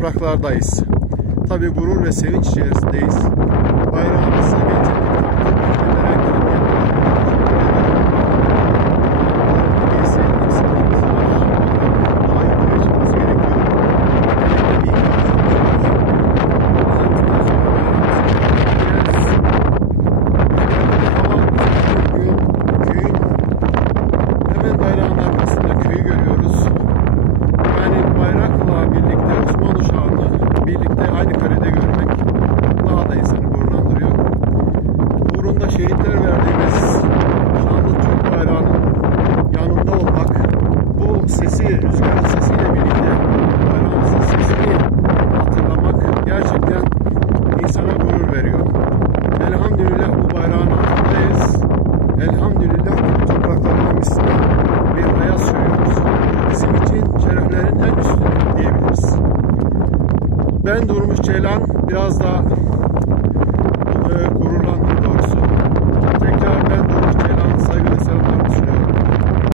topraklardayız. Tabii gurur ve sevinç içerisindeyiz. Bayrağımızı getirdik. Şehitler verdiğimiz şanlı Türk bayrağının yanında olmak, bu sesi, rüzgarın sesiyle birlikte bayrağımızın sesini hatırlamak gerçekten insana gurur veriyor. Elhamdülillah bu bayrağın altındayız. Elhamdülillah bu topraklarına Müslüman bir hayat sürüyoruz. Bizim için şereflerin en üstünü diyebiliriz. Ben Durmuş Ceylan, biraz da gururlandım doğrusu. Tekrar ben